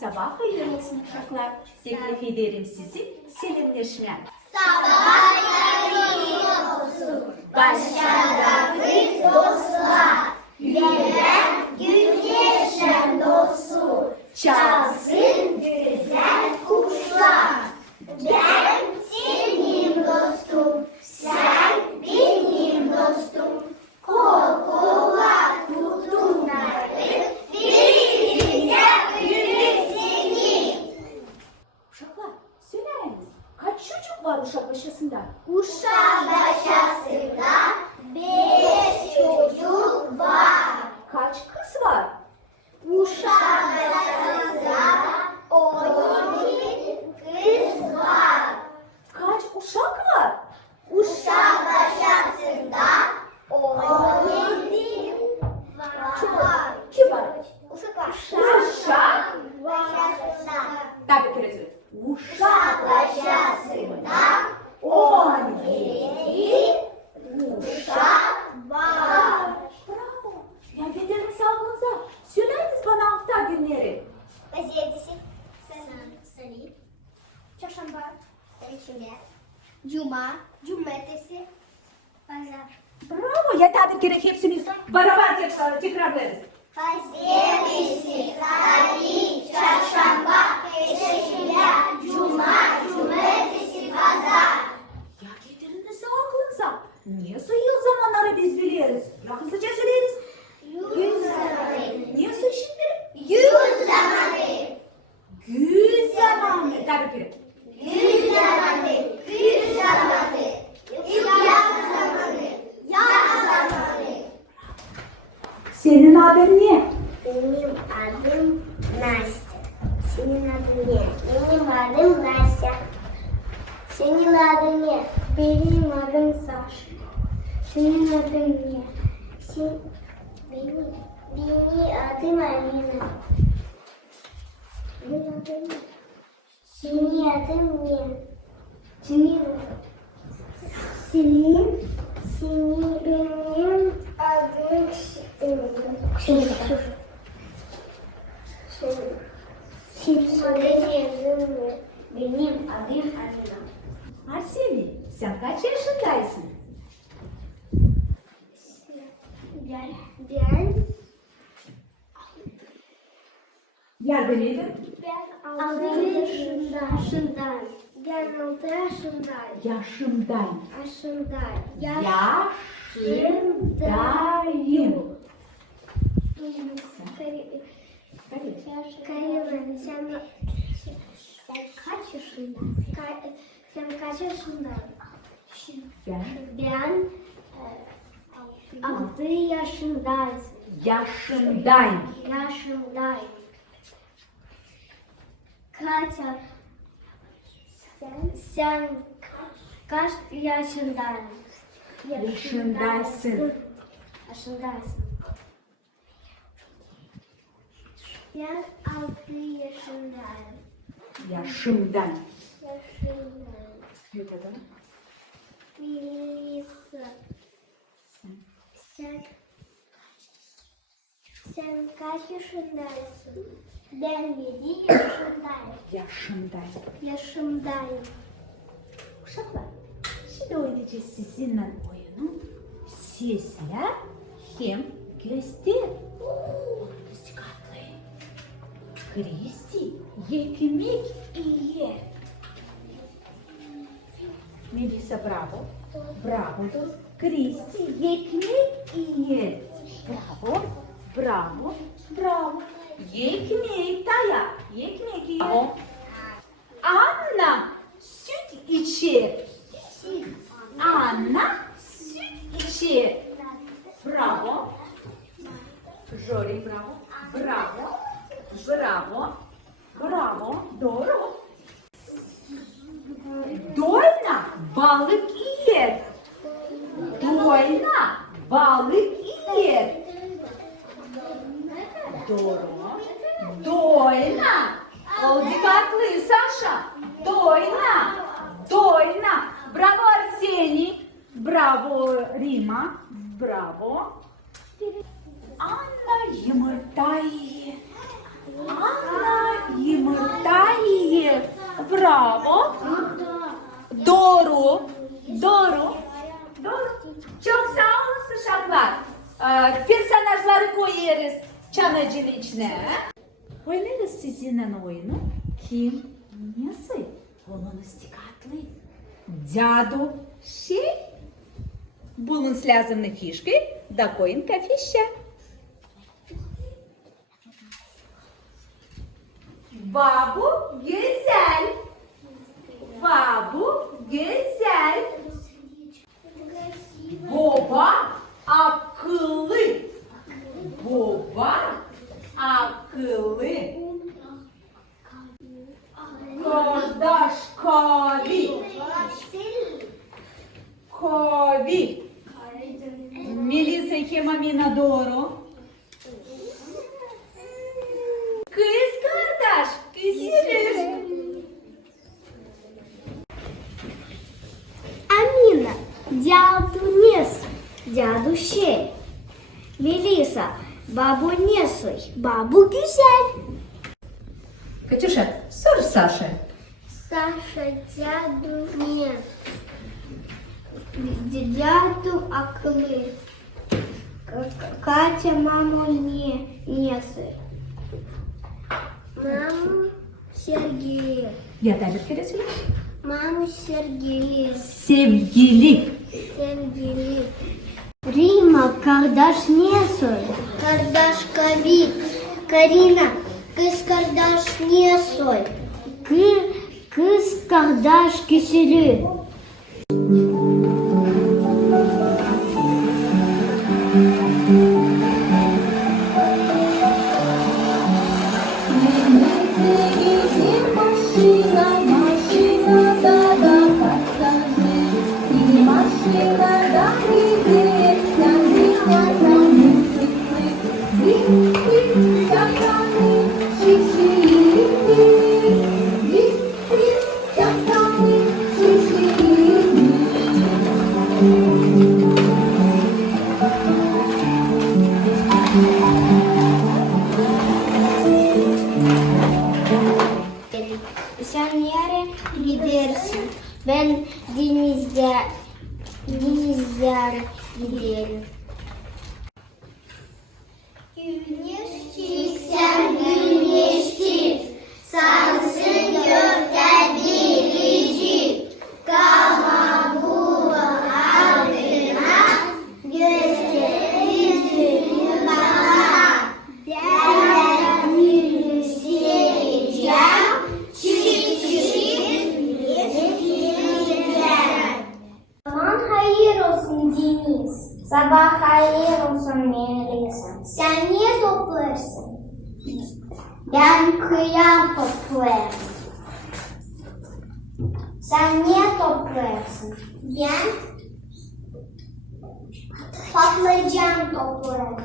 Sabah hayırlı olsun uşaklar. Teklif ederim sizi selamlaşmaya. Sabah hayırlı olsun. Başarılı dostlar. Gülen gün geçen dostu. Çalsın güzel kuşlar. Ben senin dostum. Sen benim dostum. Kol kola tutunları. Birbirimize gülürseniz. Uşaklar söyleyiniz. Kaç çocuk var uşak başasında? Uşak başasında 5 çocuk var. Kaç kız var? Uşak başasında 12 kız var. Kaç uşak var? Uşak başasında 17 var. Kim var? Uşak var. Uşak. Başasında. Daha bir kere söyle. Uşak Uşak başasında 17 uşak var. Bravo. Ya bedenin sağlığınıza. Söyleyiniz bana hafta günleri. Pazartesi, Salı, Çarşamba, Perşembe, Cuma, Cumartesi, Pazar. Bravo. Ya tabii ki hepsimiz beraber tekrarlarız. Pazartesi, Salı, Çarşamba, Perşembe, Cuma, Cumartesi, Pazar. Ya getiriniz aklınıza. Niye sayı zamanları biz biliyoruz? Ya hızlıca söyleriz. Yüz zamanı. Niye sayı şimdi? Yüz zamanı. Güz zamanı. Tabii ki. Yüz zamanı. Yüz zamanı. Yaz zamanı. Yaz zamanı. Senin adın ne? Benim adım Nasya. Senin adın ne? Benim adım Nasya. Senin adın ne? Benim adım Saşa. Senin adın ne? Benim adım Alina. Benim adım ne? Senin adın ne? Senin benim adım benim adım Alina. Arseni, sen kaç yaşındaysın? Ben Yardım edin. 6 yaşındayım. Ben 6 yaşındayım. Yaşımdayım. Yaşındayım. Yaşımdayım. Hadi. Kayılan sen kaç yaşındasın? Sen kaç yaşındasın? Ben Ben 6 yaşındayım. yaşımdayım. Yaşındayım. Kaç sen kaç yaşındaysın? Yaşındaysın. Yaşındaysın. Ben 6 yaşındayım. Yaşımdayım. Yaşındayım. Ne kadar? Melisa. Sen kaç yaşındaysın? Ben 7 yaşındayım. Yaşımdayım. Yaşımdayım. Uşaklar, şimdi oynayacağız sizinle oyunu. Sesler hem göster. Dikkatli. Kristi, ekmek ye. Melisa bravo. Bravo. Kristi, ekmek ye. Bravo. Bravo. Bravo. Ekmek Taya. Ekmek ye. Anna süt içer. Anna süt içer. Bravo. Jory bravo. Bravo. Bravo. Bravo. Doğru. Doyna balık yer. Doyna balık yer. Doğru. Doyna. Ol dikkatli Sasha. Doyna. Doyna. Bravo Arseni. Bravo Rima. Bravo. Anna yumurtayı. Anna yumurta yiyor. Bravo. Doğru. Doğru. Doğru. Çok sağ olun sıçaklar. Personajları koyuyoruz çanacın içine. Oynarız sizinle oyunu. Kim nasıl? Olmanız dikkatli. Дяду şey. Bulunuz lazımlı fişki. Da koyun kafişe. Babu güzel. Babu güzel. Baba akıllı. Baba akıllı. Kardeş kavi. Kavi. Melisa и Хемамина doğru. Kız kardeş, güzelim. Амина, дяду нес, дяду şey. Melisa, babu nesoy, babu güzel. Катюша, сор Саше. Саша, дяду нет. Дяду акылlı. Катя, маму не несет. Маму Сергея. Ya da bir kere söyle. Маму Сергея. Sevgili. Sevgili. Рима, kardeş niye soy? Kardeş Kavi. Karina, kız kardeş niye soy? Kız kardeş güçlü. Sen nereye gidersin? Ben denize giderim. Güneş çıksın, güneştir. Sansın gökte biricik. Kama bu adına gösterir yüzünü bana. Derler gülü sileceğim. Sabah hayır olsun Deniz. Sabah hayır olsun Melisa. Sen niye toplarsın? Ben kıyam toplarım. Sen niye toplarsın? Ben patlıcan toplarım.